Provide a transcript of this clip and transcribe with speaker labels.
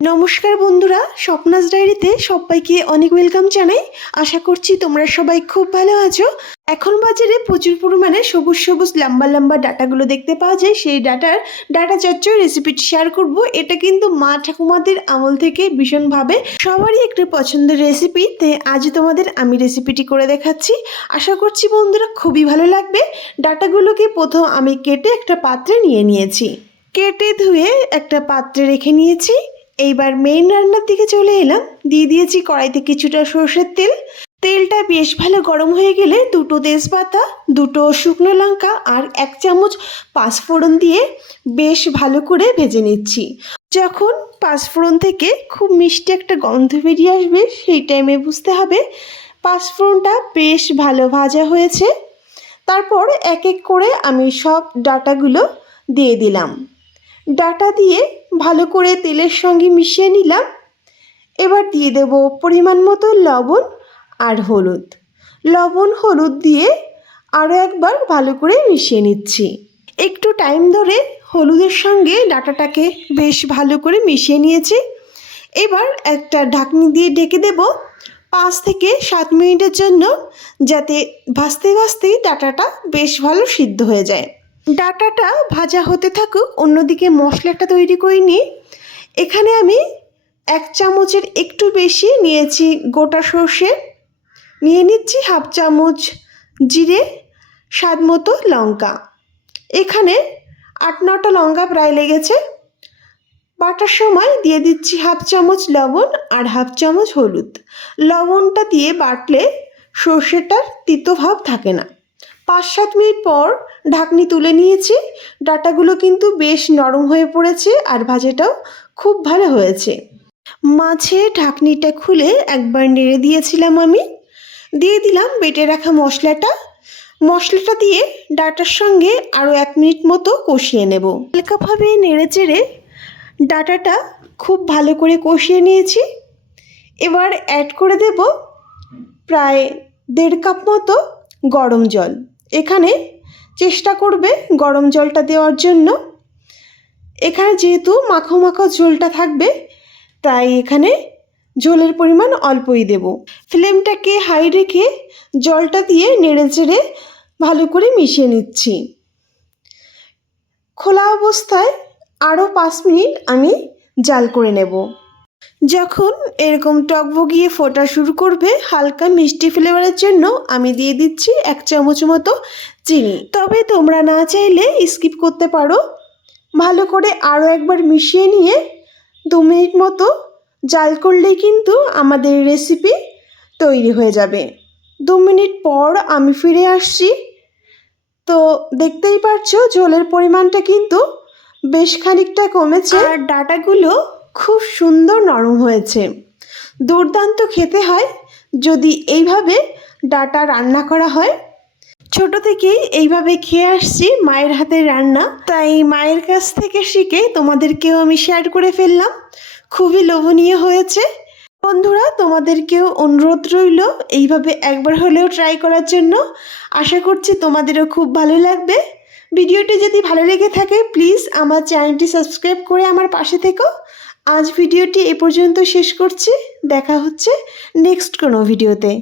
Speaker 1: নমস্কার বন্ধুরা, স্বপ্নাস ডায়েরিতে সবাইকে অনেক ওয়েলকাম জানাই। আশা করছি তোমরা সবাই খুব ভালো আছো। এখন বাজারে প্রচুর পরিমাণে সবুজ সবুজ লম্বা লম্বা ডাটাগুলো দেখতে পাওয়া যায়। সেই ডাটার ডাটা চচ্চড় রেসিপিটি শেয়ার করব। এটা কিন্তু মা ঠাকুমাদের আমল থেকে ভীষণভাবে সবারই একটি পছন্দের রেসিপি তাই আজ তোমাদের আমি রেসিপিটি করে দেখাচ্ছি। আশা করছি বন্ধুরা খুবই ভালো লাগবে। ডাটাগুলোকে প্রথম আমি কেটে একটা পাত্রে নিয়ে নিয়েছি। কেটে ধুয়ে একটা পাত্রে রেখে নিয়েছি। এইবার মেইন রান্নার দিকে চলে এলাম। দিয়ে দিয়েছি কড়াইতে কিছুটা সর্ষের তেল। তেলটা বেশ ভালো গরম হয়ে গেলে দুটো তেজপাতা, দুটো শুকনো লঙ্কা আর এক চামচ পাঁচফোড়ন দিয়ে বেশ ভালো করে ভেজে নিচ্ছি। যখন পাঁচফোড়ন থেকে খুব মিষ্টি একটা গন্ধ বেরিয়ে আসবে, সেই টাইমে বুঝতে হবে পাঁচফোড়নটা বেশ ভালো ভাজা হয়েছে। তারপর এক এক করে আমি সব ডাটাগুলো দিয়ে দিলাম। ডাটা দিয়ে ভালো করে তেলের সঙ্গে মিশিয়ে নিলাম। এবার দিয়ে দেব পরিমাণ মতো লবণ আর হলুদ। লবণ হলুদ দিয়ে আরও একবার ভালো করে মিশিয়ে নিচ্ছি। একটু টাইম ধরে হলুদের সঙ্গে ডাটাটাকে বেশ ভালো করে মিশিয়ে নিয়েছি। এবার একটা ঢাকনি দিয়ে ডেকে দেব পাঁচ থেকে সাত মিনিটের জন্য যাতে ভাজতে ভাজতেই ডাটাটা বেশ ভালো সিদ্ধ হয়ে যায়। ডাটাটা ভাজা হতে থাকুক, অন্যদিকে মশলাটা তৈরি করে নিই। এখানে আমি এক চামচের একটু বেশি নিয়েছি গোটা সর্ষে। নিয়ে নিচ্ছি হাফ চামচ জিরে, স্বাদ মতো লঙ্কা। এখানে আট নটা লঙ্কা প্রায় লেগেছে। বাটার সময় দিয়ে দিচ্ছি হাফ চামচ লবণ আর হাফ চামচ হলুদ। লবণটা দিয়ে বাটলে সর্ষেটার তিতো ভাব থাকে না। পাঁচ সাত মিনিট পর ঢাকনি তুলে নিয়েছি। ডাটাগুলো কিন্তু বেশ নরম হয়ে পড়েছে আর ভাজাটাও খুব ভালো হয়েছে। মাছে ঢাকনিটা খুলে একবার নেড়ে দিয়েছিলাম আমি। দিয়ে দিলাম বেটে রাখা মশলাটা। মশলাটা দিয়ে ডাটার সঙ্গে আরও এক মিনিট মতো কষিয়ে নেব। হালকাভাবে নেড়ে চেড়ে ডাটাটা খুব ভালো করে কষিয়ে নিয়েছি। এবার অ্যাড করে দেব প্রায় দেড় কাপ মতো গরম জল। এখানে চেষ্টা করবে গরম জলটা দেওয়ার জন্য। এখানে যেহেতু মাখো মাখো ঝোলটা থাকবে, তাই এখানে ঝোলের পরিমাণ অল্পই দেব। ফ্লেমটাকে হাই রেখে জলটা দিয়ে নেড়ে চেড়ে ভালো করে মিশিয়ে নিচ্ছি। খোলা অবস্থায় আরও পাঁচ মিনিট আমি জাল করে নেব। যখন এরকম টকবগিয়ে ফোটা শুরু করবে, হালকা মিষ্টি ফ্লেভারের জন্য আমি দিয়ে দিচ্ছি এক চামচ মতো চিনি। তবে তোমরা না চাইলে স্কিপ করতে পারো। ভালো করে আরও একবার মিশিয়ে নিয়ে দু মিনিট মতো জাল করলেই কিন্তু আমাদের রেসিপি তৈরি হয়ে যাবে। দু মিনিট পর আমি ফিরে আসছি। তো দেখতেই পারছ, ঝোলের পরিমাণটা কিন্তু বেশ খানিকটা কমেছে। আর ডাটাগুলো খুব সুন্দর নরম হয়েছে। দুর্দান্ত খেতে হয়। যদি এইভাবে ডাটা রান্না করা হয়। ছোট থেকেই এইভাবে খেয়ে আসছি মায়ের হাতের রান্না। তাই মায়ের কাছ থেকে শিখে তোমাদেরকেও আমি শেয়ার করে ফেললাম। খুবই লোভনীয় হয়েছে। বন্ধুরা, তোমাদেরকেও অনুরোধ রইল এইভাবে একবার হলেও ট্রাই করার জন্য। আশা করছি তোমাদেরও খুব ভালো লাগবে। ভিডিওটি যদি ভালো লেগে থাকে প্লিজ আমার চ্যানেলটি সাবস্ক্রাইব করে আমার পাশে থেকো। আজ ভিডিওটি এ পর্যন্ত শেষ করছি। দেখা হচ্ছে নেক্সট কোনো ভিডিওতে।